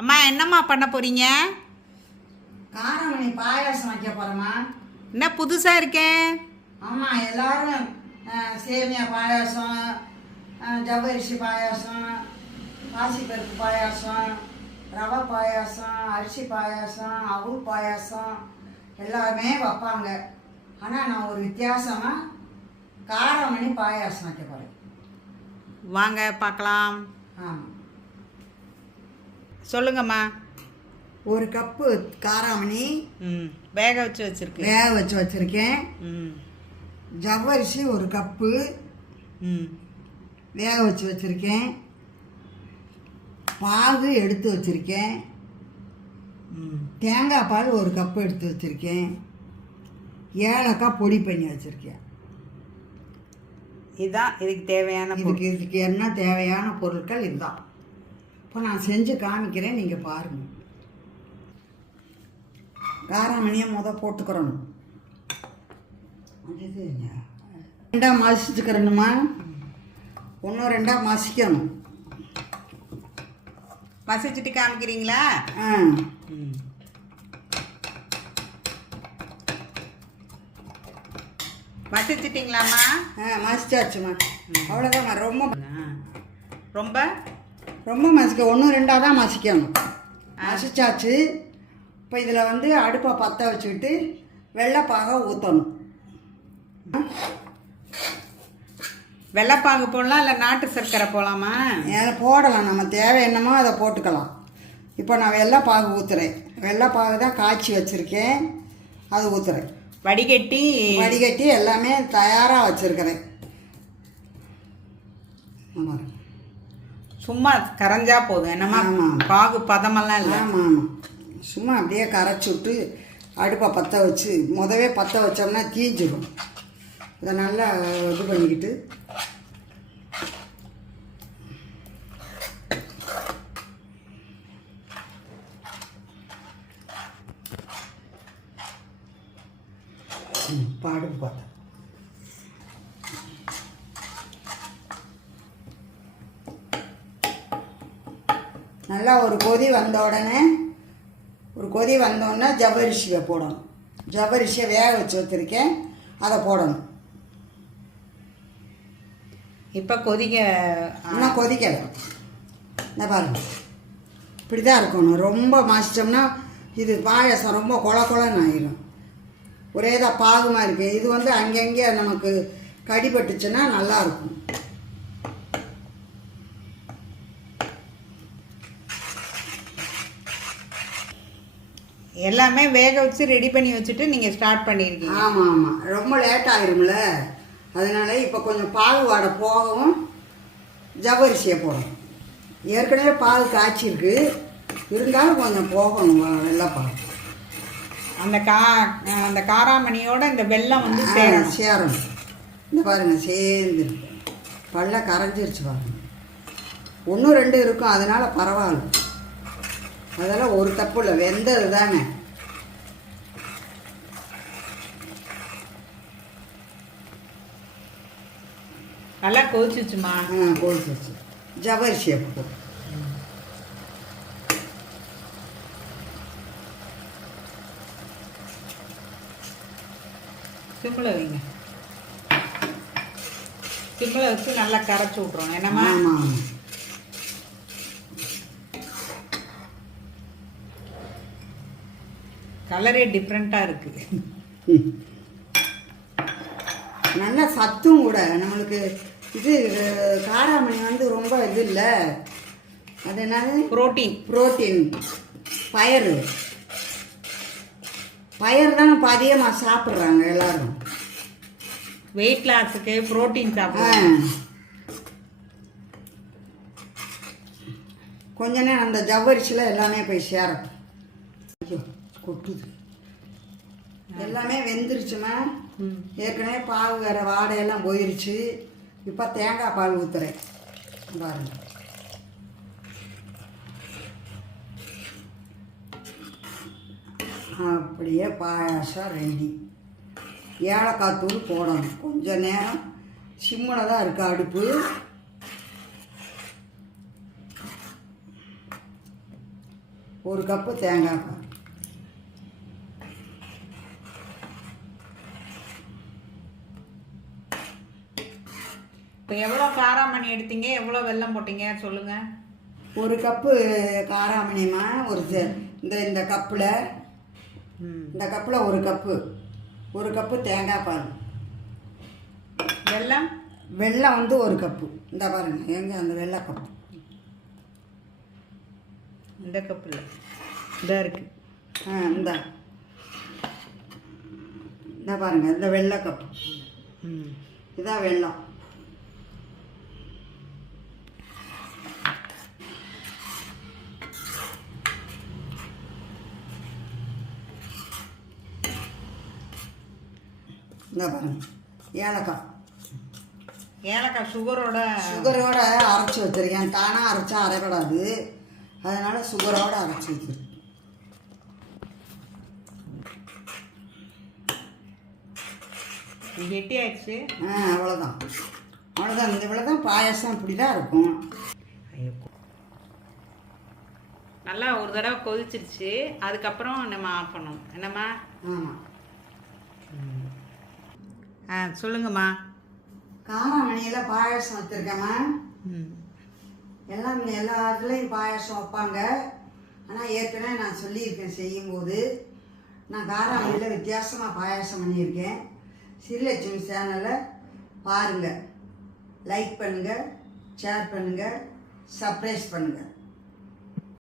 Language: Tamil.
அம்மா என்னம்மா பண்ண போறீங்க? காரமணி பாயாசம் வைக்க போகிறோம்மா. என்ன புதுசாக இருக்கேன்? ஆமாம், எல்லாரும் சேமியா பாயாசம், ஜவ்வரிசி பாயாசம், பாசிப்பருப்பு பாயாசம், ரவை பாயாசம், அரிசி பாயாசம், அவுள் பாயாசம் எல்லாமே வைப்பாங்க. ஆனால் நான் ஒரு வித்தியாசமாக காரமணி பாயாசம் வைக்க போகிறேன். வாங்க பார்க்கலாம். ஆமாம், சொல்லுங்கம்மா. ஒரு கப்பு காராமணி வேக வச்சு வச்சுருக்கேன். ஜவ்வரிசி ஒரு கப்பு வேக வச்சுருக்கேன். பாகு எடுத்து வச்சுருக்கேன். தேங்காய் பால் ஒரு கப்பு எடுத்து வச்சுருக்கேன். ஏலக்காய் பொடி பண்ணி வச்சுருக்கேன். இதுதான் இதுக்கு தேவையான இதுக்கு என்ன தேவையான பொருட்கள் இதுதான். இப்போ நான் செஞ்சு காமிக்கிறேன், நீங்கள் பாருங்கள். காராமணியை போட்டுக்கிறோம். ரெண்டாக மசிச்சுக்கிறணுமா, ஒன்று ரெண்டாக மசிக்கணும். மசிச்சுட்டு காமிக்கிறீங்களா? மசிச்சுட்டிங்களாம்மா? மசிச்சாச்சுமா, அவ்வளோதாம்மா. ரொம்ப ரொம்ப மசிக்க ஒன்று ரெண்டாக தான் மசிக்கணும். மசிச்சாச்சு. இப்போ இதில் அடுப்பை பற்ற வச்சுக்கிட்டு வெள்ளைப்பாகை ஊற்றணும். வெள்ளைப்பாகு போடலாம், இல்லை நாட்டு சர்க்கரை போடலாமா? போடலாம், நம்ம தேவை என்னமோ அதை போட்டுக்கலாம். இப்போ நான் வெள்ளைப்பாகு ஊற்றுறேன். வெள்ளைப்பாகு தான் காய்ச்சி வச்சுருக்கேன், அது ஊற்றுறேன். வடிகட்டி எல்லாமே தயாராக வச்சுருக்கிறேன். சும்மா கரைஞ்சா போதும் என்னம்மா? பாகு பதமெல்லாம் இல்லை. ஆமாம் ஆமாம், சும்மா அப்படியே கரைச்சி விட்டு அடுப்பை பற்ற வச்சு முதவே பற்ற வச்சோம்னா தீஞ்சிடும். இதை நல்லா இது பண்ணிக்கிட்டு அடுப்பு பார்த்தா நல்லா ஒரு கொதி வந்தோடனே ஜவ்வரிசியை போடணும். ஜவ்வரிசியை வேக வச்சு வச்சுருக்கேன், அதை போடணும். இப்போ இன்னும் கொதிக்கலை. இந்த பாருங்க, இப்படி தான் இருக்கணும். ரொம்ப மசித்தோம்னா இது பாயசம் ரொம்ப கொலன்னு ஆயிடும். ஒரே தான் பாகுமாக இருக்குது. இது அங்கங்கே நமக்கு கடிபட்டுச்சுன்னா நல்லாயிருக்கும். எல்லாமே வேக வச்சு ரெடி பண்ணி வச்சுட்டு நீங்கள் ஸ்டார்ட் பண்ணியிருக்கீங்க. ஆமாம் ஆமாம், ரொம்ப லேட் ஆகிரும்ல. அதனால இப்போ கொஞ்சம் பாகு வாடை போகவும் ஜவ்வரிசியை போடணும். ஏற்கனவே பால் காய்ச்சிருக்கு, இருந்தாலும் கொஞ்சம் போகணும் வெள்ளைப்பாகு. அந்த காராமணியோட இந்த வெல்லம் சேரணும். இந்த பாருங்கள், சேர்ந்து பல்ல கரைஞ்சிருச்சு பாருங்க. ஒன்று ரெண்டு இருக்கும், அதனால் பரவாயில்ல. அதெல்லாம் ஒரு தப்பு இல்லை, வெந்தது தானே. நல்லா கொதிச்சுச்சுமா? கொதிச்சிச்சு. ஜவ்வரிசியை போட்டு சிம்மில் வைங்க. சிம்மில் வச்சு நல்லா கரைச்சி விட்ருவோம் என்னம்மா? ஆமாம், கலரே டிஃப்ரெண்ட்டாக இருக்குது. நல்ல சத்தும் கூட நம்மளுக்கு. இது காராமணி ரொம்ப இது இல்லை, அது என்னது, புரோட்டீன். பயறு தான் இப்போ அதிகமாக சாப்பிட்றாங்க எல்லாரும். வெயிட் லாஸுக்கு புரோட்டீன் சாப்பிட்றாங்க. கொஞ்ச நேரம் அந்த ஜவ்வரிசியில் எல்லாமே போய் சேரும். ஐயோ கொட்டுது. எல்லாமே வெந்துருச்சுமா. ஏற்கனவே பால் வேறு வாடையெல்லாம் போயிருச்சு. இப்போ தேங்காய் பால் ஊற்றுறேன் பாருங்க. அப்படியே பாயாசம் ரெடி. ஏலக்காய் தூள் போடணும். கொஞ்சம் நேரம் சிம்மில் தான் இருக்குது அடுப்பு. 1 கப்பு தேங்காய் பால். இப்போ எவ்வளோ காராமணி எடுத்தீங்க, எவ்வளோ வெல்லம் போட்டீங்க சொல்லுங்கள். 1 கப்பு காராமணிமா, இந்த கப்பில், இந்த கப்பில் 1 கப்பு தேங்காய் பால். வெல்லம் வெல்லம் வந்து 1 கப்பு. இந்த பாருங்க எங்கே அந்த வெள்ளை கப்பு, இந்த கப்பில் இதாக இருக்குது. இந்த பாருங்க இந்த வெள்ளை கப்பு, இதான் வெல்லம். இந்த பாருங்க ஏலக்காய் சுகரோட அரைச்சி வச்சுருக்கேன். தானாக அரைச்சா அரைக்கூடாது, அதனால் சுகரோடு அரைச்சி வச்சுருக்கேன். கெட்டி ஆயிடுச்சு. அவ்வளோதான். இந்த இவ்வளோதான் பாயசம். இப்படி தான் இருக்கும். நல்லா ஒரு தடவை கொதிச்சிருச்சு, அதுக்கப்புறம் நம்ம ஆஃப் பண்ணணும். என்னம்மா? ஆமாம். சொல்லுங்கம்மா. காராமணியில் பாயசம் வச்சுருக்கேம்மா. எல்லா இடத்துலையும் பாயசம் வைப்பாங்க. ஆனால் ஏற்கனவே நான் சொல்லியிருக்கேன் செய்யும்போது. நான் காராமணியில் வித்தியாசமாக பாயசம் பண்ணியிருக்கேன். ஸ்ரீலட்சுமி சேனலை பாருங்கள், லைக் பண்ணுங்கள், ஷேர் பண்ணுங்கள், சப்ஸ்கிரைப் பண்ணுங்கள்.